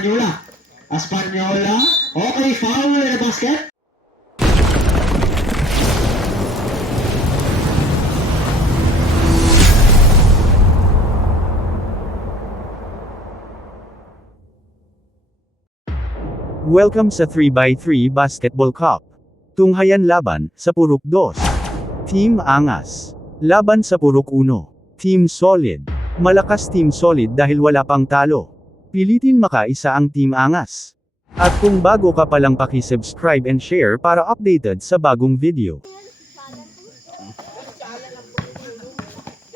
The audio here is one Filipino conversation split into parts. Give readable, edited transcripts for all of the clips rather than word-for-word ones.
Espanola. Espanola. Okay, foul in the basket. Welcome sa 3x3 Basketball Cup. Tunghayan laban sa Purok 2. Team Angas. Laban sa Purok 1. Team Solid. Malakas Team Solid dahil wala pang talo. Pilitin makaisa ang Team Angas. At kung bago ka palang paki-subscribe and share para updated sa bagong video.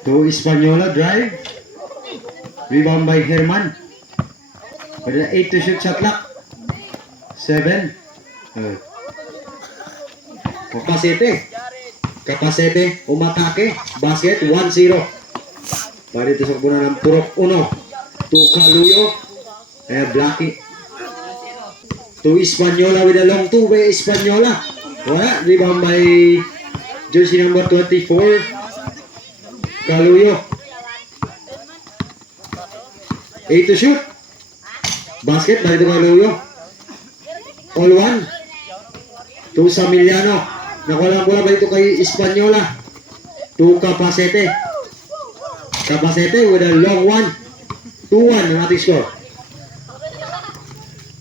To Espanola drive. Rebound by Herman. With an 8 to shoot shot clock. 7. Kapasete. Umatake. Basket 1-0. Para dito sa punan ng Purok 1. To Caluyo. Blackie. To Espanola with a long 2 by Espanola. Wala. Rebound by jersey number 24. Caluyo. 8 to shoot. Basket by dito Caluyo. All one. To Samiliano. Nakulang bola ba ito kay Espanola. To Capacete. Capacete with a long one. 2-1 ang ating score.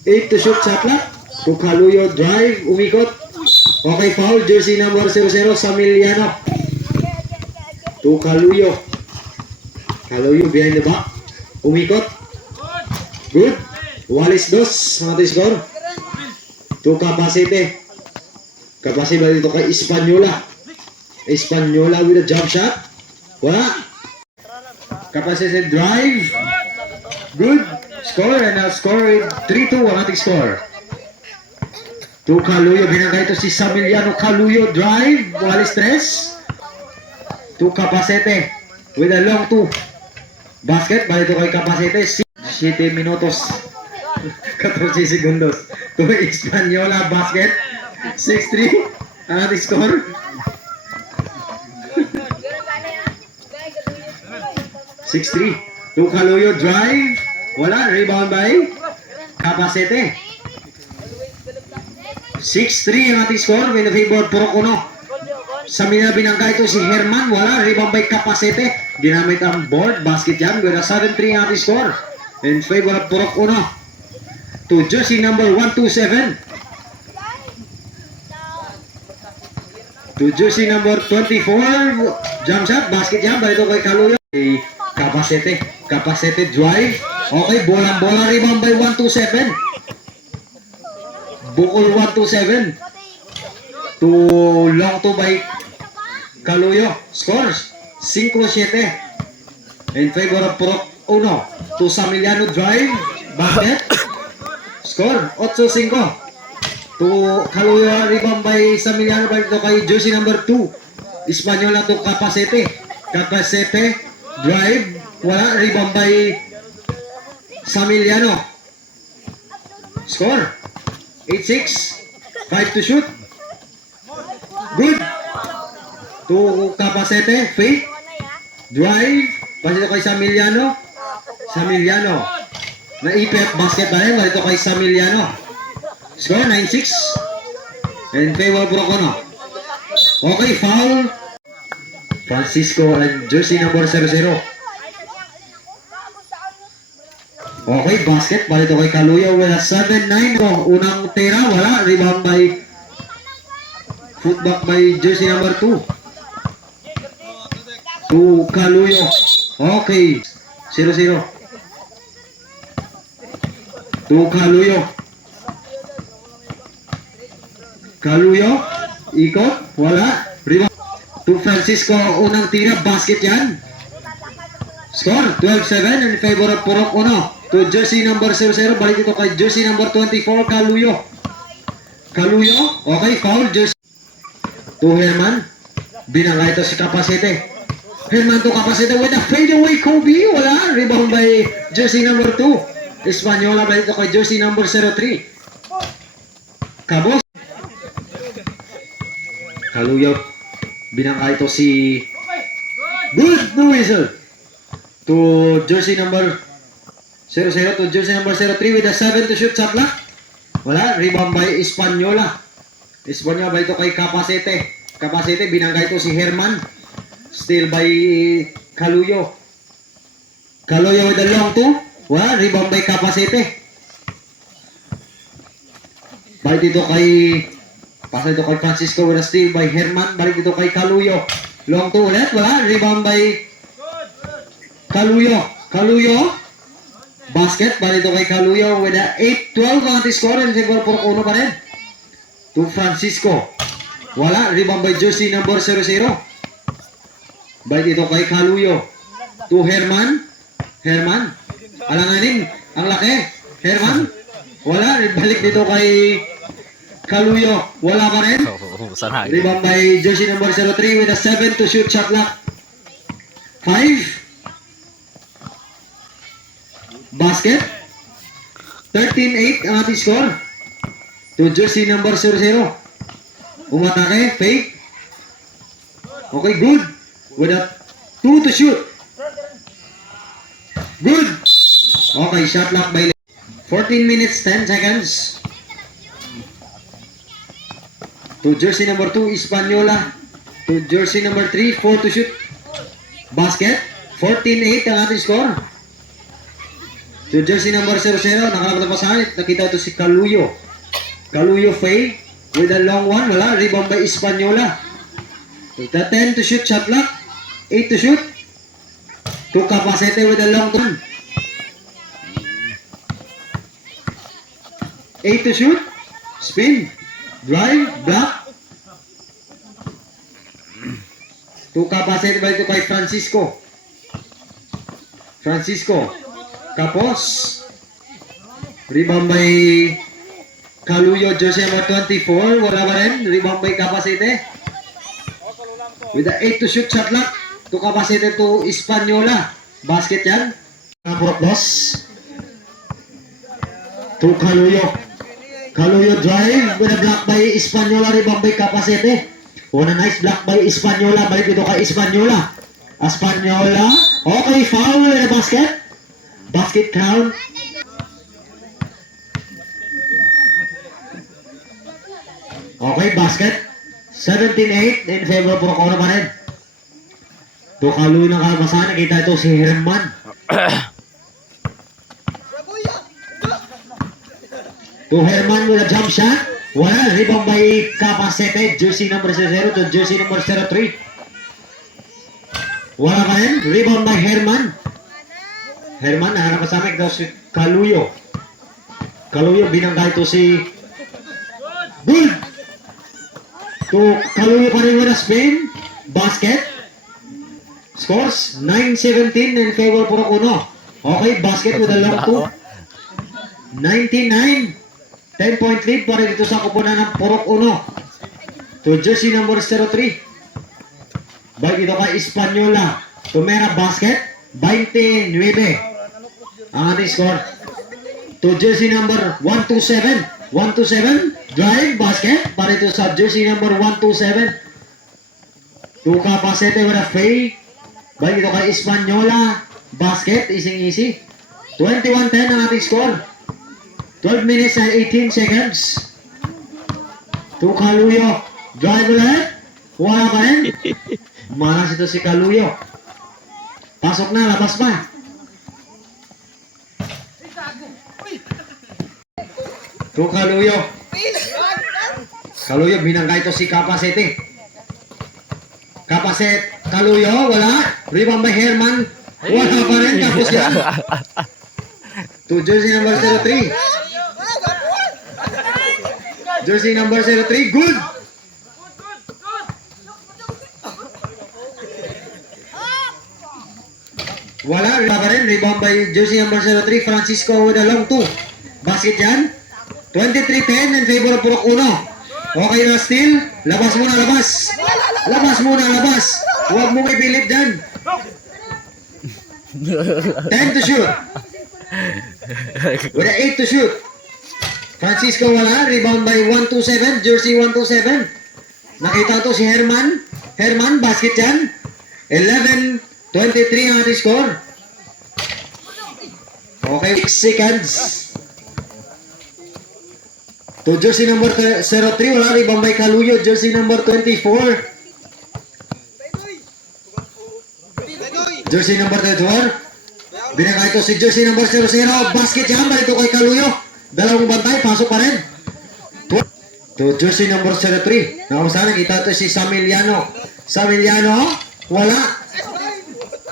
8 to shoot shot clock. To Caluyo drive. Umikot. Okay, foul. Jersey number 00 Samiliano. To Caluyo. Caluyo behind the back. Umikot. Good. Walis dos ang ating score. To Capacete. Capacete ba dito kay Espanola. Espanola with a jump shot. Wala. Capacete drive. Good. Score and now score 3-2 ang ating score. To Caluyo. Binangay ito si Samiliano. Caluyo drive. Wala stress. To Capacete with a long 2. Basket ba dito kay Capacete. 7 minutos. 14 segundos. To Espanola basket. 6-3. Ang ating score. 6-3. To Caluyo drive. Wala. Rebound by Capacete. 6-3 ang ating score. With the favor Purok 1. Sa mina binangka ito si Herman. Wala. Rebound by Capacete. Ginamit ang board. Basket yan. With a 7-3 ang ating score. In favor of Purok 1. To jersey number 127. To jersey number 24. Jump shot. Basket yan. Balito kay Caluyo. Capacete. Capacete drive. Okay. Bolang-bola. Rebound by 127. Bukol 127. To long to by Caluyo. Scores 5-7. In favor of Purok 1. To Samiliano drive. Basket. Score 8-5. To Caluyo, rebound by Samiliano. Balik to kay jersey number 2. Espanola to Capacete. Capacete drive. Wala. Rebound by Samiliano. Score 8-6. 5 to shoot. Good. To Capacete. Fake. Drive. Pasito kay Samiliano. Samiliano. Naipit. Basket ba rin? Balito kay Samiliano. Score 9-6. In favor Purok 1. Okay, foul. Francisco and jersey number 00. Okay, basket. Balito kay Caluyo with a 7-9. Unang tira. Wala. Rebound by footback by jersey number 2. To Caluyo. Okay. 0-0. To Caluyo. Caluyo. Ikot. Wala. Rebound. To Francisco. Unang tira. Basket yan. Score 12-7 in favor of Purok 1. To jersey number 00. Balik ito kay jersey number 24. Caluyo. Caluyo. Okay. Foul. Jersey. To Herman. Binangay ito si Capacete. Herman to Capacete with a fadeaway Kobe. Wala. Rebound by jersey number 2. Espanola ba ito kay jersey number 03. Cabos. Caluyo. Binangka ito si Good no whistle. To jersey number 0-0 to jersey number 03 with a 7 to shoot shot clock. Wala. Rebound by Espanola. Espanola ba ito kay Capacete. Capacete, binangga ito si Herman. Still by Caluyo. Caluyo with a long two. Wala. Rebound by Capacete. Balik dito kay pasa dito kay Francisco with a steal by Herman. Balik dito kay Caluyo. Long two ulit. Wala. Rebound by Caluyo. Caluyo. Basket. Balik dito kay Caluyo with a 8-12 ang ating score. And siguro puro uno pa rin. To Francisco. Wala. Rebound by jersey number 00. Balik dito kay Caluyo. To Herman. Herman. Alanganin. Ang laki. Herman. Wala. Balik dito kay Caluyo. Wala pa rin. Rebound by jersey number 03 with a 7 to shoot shot clock. 5. Basket. 13-8 ang ating score. To jersey number 00. Umatake. Fake. Okay, good. With a 2 to shoot. Good. Okay, shot clock by 14 minutes, 10 seconds. To jersey number 2, Espanola. To jersey number 3, 4 to shoot. Basket. 14-8 ang ating score. To jersey number 00, nakalabas na pasahan. Nakita ito si Caluyo. Caluyo fake with a long one. Wala. Rebound by Espanola. To 10 to shoot shot clock. 8 to shoot. To Capacete with a long one. 8 to shoot. Spin. Drive. Block. To Capacete ba ito kay Francisco. Francisco. Kapos. Rebound by Caluyo, jersey number 24. Wala ba rin? Rebound by Capacete. With the 8 to shoot shot clock. To Capacete to Espanola. Basket yan. Purok boss. To Caluyo. Caluyo drive with a block by Espanola. Rebound by Capacete. Una nice block by Espanola. Balik dito kay Espanola. Espanola. Okay, foul in the basket. Basket count. Okay, basket. 17-8 in favor po Corona pa rin. To Caluyo ng kalabasan. Nakita ito si Herman. To Herman with a jump shot. Wala. Rebound by Capacete. Jersey number 00 to jersey number 03. Wala pa rin. Rebound by Herman. Herman, nahanap sa amin ito si Caluyo. Caluyo, binangga ito si Good! To Caluyo pa rin with a spin. Basket. Scores 9-17 in favor Purok Uno. Okay, basket with a long two. 99. 10-point lead pa rin dito sa kupunan ng Purok Uno. To jersey number 03. Balik ito kay Espanola. Tumera basket. 29. Ang ating score. To jersey number 127. 127. Drive basket. Para ito sa jersey number 127. To Capacete with a fake. Balik ito kay Espanola. Basket. Easy. 21-10 ang ating score. 12 minutes and 18 seconds. To Caluyo. Drive ulit. Wala pa rin. Malas ito si Caluyo. Pasok na. Labas pa. To Caluyo. Caluyo, binangga ito si Capacete. Capacete. Caluyo. Wala. Rebound by Herman. Wala pa rin. Tapos yan. To jersey number 03. Jersey number 03, good! Wala, wala pa rin. Rebound by jersey number 03, Francisco with a long two. Basket yan. 23-10 in favor of Purok Uno. Okay na steal. Labas muna, labas. Labas muna, labas. Huwag mong ipilit dyan. 10 to shoot. With a 8 to shoot. Francisco wala. Rebound by 127. Jersey 127. Nakita to si Herman. Herman, basket yan. 11-23 ang ating score. Okay, 6 seconds. To jersey number 03, wala rin Bambay Kaluyo. Jersey number 24. Jersey number 24. Binigay ito si jersey number 00. Basket jam, balito kay Kaluyo. Dalawang bantay, pasok pa rin. To jersey number 03. Nakamusta kita ito si Samiliano. Samiliano, wala.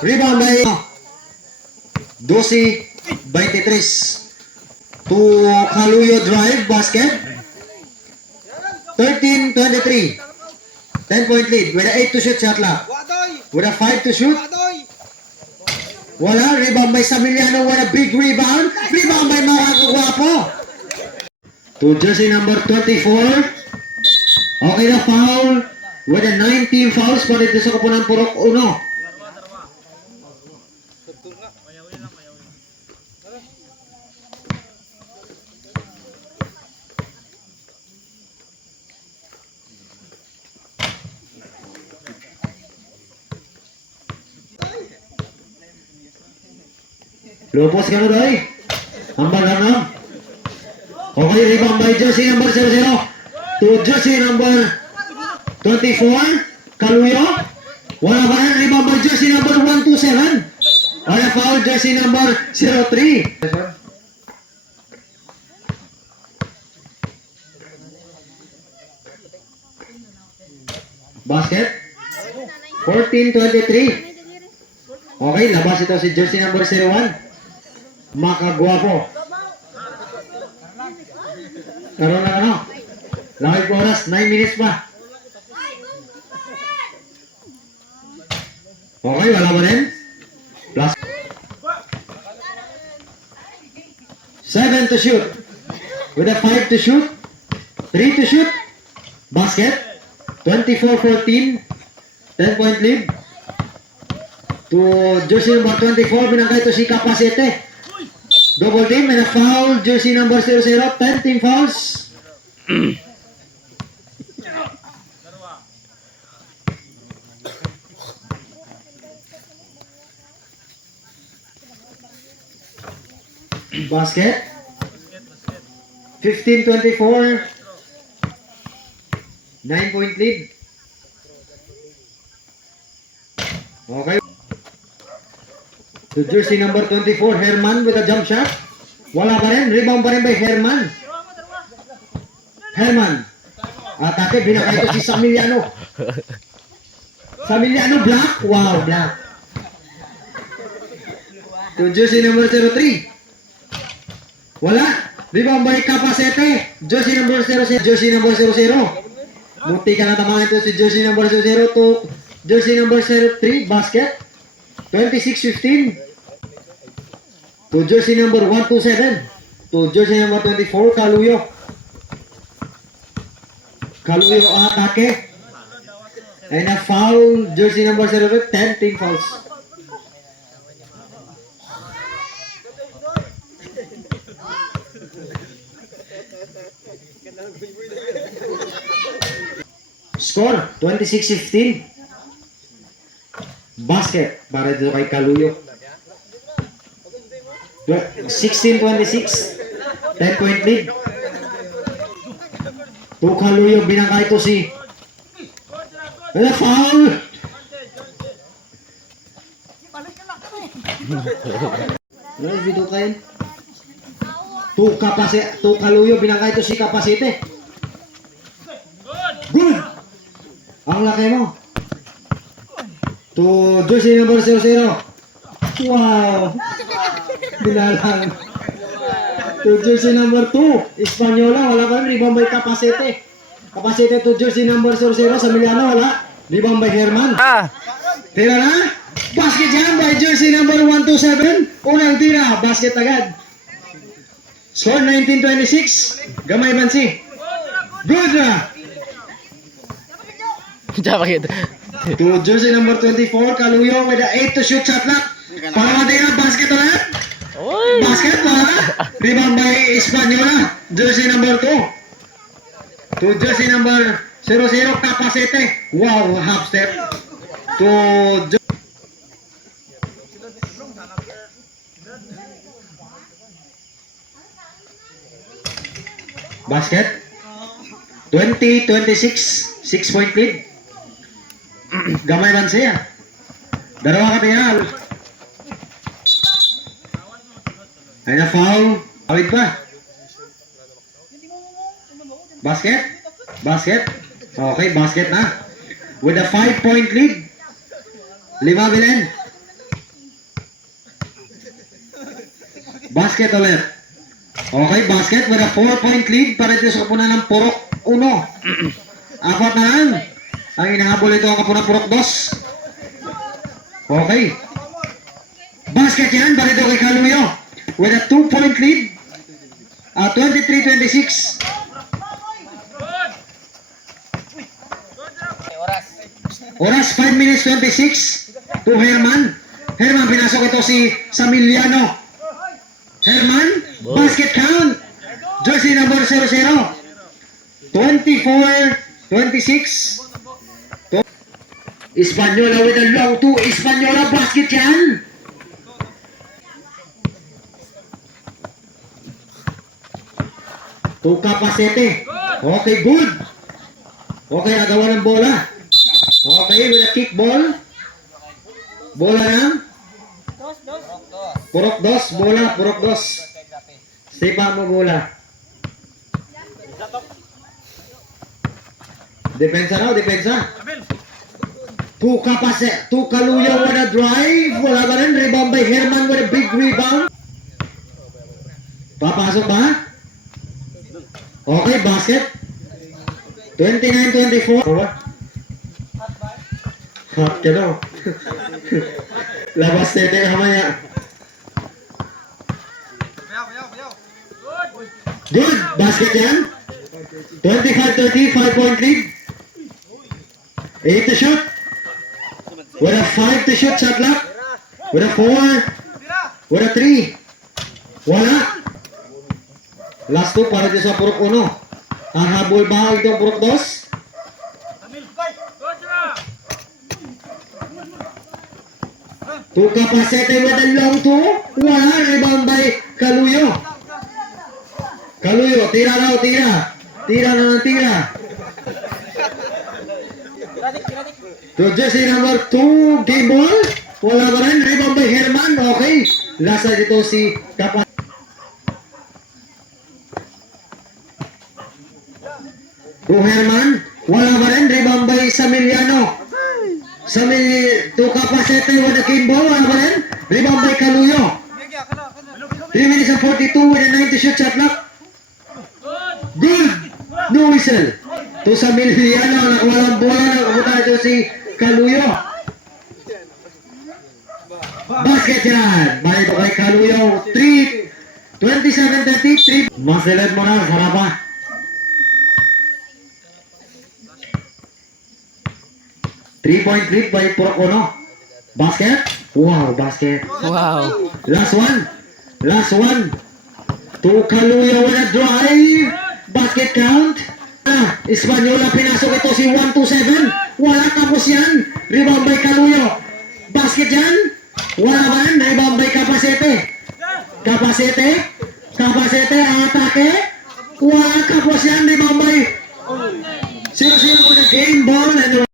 Rebound by 12-23. To Kaluyo drive, basket. 13-23. 10-point lead. With a 8 to shoot shot clock. With a 5 to shoot. Wala. Rebound by Samiliano. With a big rebound. Rebound by Makagwapo. To jersey number 24. Okay na foul. With a 19 fouls. Palit sa kapunan Purok 1. Lupos ka na doy. Ambal lang. Okay, rebound by jersey number 00. To jersey number 24. Kaluyo. Wala ba rin rebound by jersey number 127. Wala foul jersey number 03. Basket. 14-23. Okay, labas ito si jersey number 01. Makagwapo. Karoon na ano? Lakay oras, 9 minutes pa. Okay, wala ba rin? Plus 7 to shoot. With a 5 to shoot. 3 to shoot. Basket. 24-14. 10-point lead. To jersey number 24, binangkay to si Kapasete. Double team and a foul. Jersey number 00. 10 team fouls. Basket. 15-24. 9-point lead. Okay. To jersey number 24, Herman with a jump shot. Wala pa rin. Rebound pa rin by Herman. Herman. Atake, binakay ito si Samiliano. Samiliano, black. Wow, black. To jersey number 03. Wala. Rebound by Kapasete. Jersey number 00. Jersey number 00. Munti ka na tamahan ito si jersey number 00 to jersey number 03. Basket. 26-15. To jersey number 127. To jersey number 24, Kaluyo. Kaluyo atake. And a foul, jersey number 0, 10 team fouls. Score, 26-15. Basket para dito kay Kaluyo. 16-26. 10-point lead. To Kaluyo, binangka ito si foul. Dito kayo. To Kaluyo, binangka ito si Kapasite. Good. Ang laki mo. To jersey number 00. Wow. Binalang. To jersey number 2. Espanyola. Wala pa rin. Rebound by Kapasite. Kapasite to jersey number 00. Samiliano. Wala. Rebound by Herman. Tira na. Basket yan by jersey number 127. Unang tira. Basket agad. Score 19-26. Gamay Bansi. Good na. To jersey number 24, Kaluyo with a 8 to shoot shot clock. Para matira, basket ulit. Basket para. Rebound by Espanyola. Jersey number 2. To jersey number 00, Kapasite. Wow, half step. To Basket. 20-26. 6-point lead. Gamay man siya. Dalawa ka tinggal. Ay na foul. Awit pa. Basket. Basket. Okay, basket na. With a 5-point lead. 5 Belen. Basket ulit. Okay, basket with a 4-point lead para dito sa kapunan ng Purok 1. Apat na lang. Ang inahabol ito ang kapunan Purok 2. Okay. Basket yan para dito kay Kaluyo with a 2-point lead. 23-26. Oras 5 minutes 26 to Herman. Herman, pinasok ito si Samiliano. Herman, basket count. Jersey number 00. 24-26. Espanola with a long two. Espanola, basket yan. Tuka Pasete. Okay, good. Okay, nagawa ng bola. Okay, with a kick ball. Bola ng Purok 2, bola, Purok 2. Sipa mo bola. Depensa raw, depensa. Tuka Pasete, Tuka Luya with a drive. Wala ba rin, rebound by Herman with a big rebound. Papasok ba? Okay, basket. 29-24. Hot ka daw. Labas tete kamaya. Good, basket yan. 25-30, 5-point lead. 8 to shoot. With a 5 to shoot, shot clock. With a 4. With a 3. Wala. Last 2 para dito sa Purok 1. Ang habol ba itong Purok 2? Tuka Pasete with a long 2. Wala. Rebound by Kaluyo. Kaluyo, tira raw, tira. Tira na ng tira. To jersey number 2, game ball. Wala ba rin? Rebound by Herman. Okay. Last na dito si Kapas. To Herman. Wala ba rin? Rebound by Samiliano. To Kapasete with a game ball. Wala ba rin? Rebound by Kaluyo. 3 minutes and 42 with a 90 shoot shot clock. Good! No whistle. To Samiliano. Walang bola. Nakapunta ito si Kaluyo. Basket yan. Balik ito kay Kaluyo. 27-33. Masilad mo na. Sarap pa. Three-point lead by Purok 1. Basket. Wow, basket. Wow. Last one. Last one. To Kaluyo with a drive. Basket count. Espanola, pinasok ito si 127. Wala, tapos yan. Rebound by Kaluyo. Basket yan. Wala ba yan? Rebound by Kapasete. Kapasete. Kapasete, atake. Wala, tapos yan. Rebound by 0-0 with a game ball and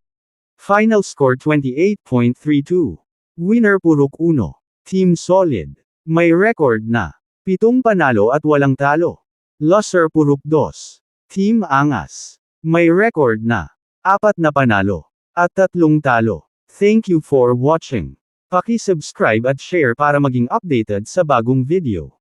Final score 28.32. Winner Purok 1. Team Solid. May record na 7 panalo at walang talo. Loser Purok 2. Team Angas. May record na 4 na panalo at 3 talo. Thank you for watching. Paki-subscribe at share para maging updated sa bagong video.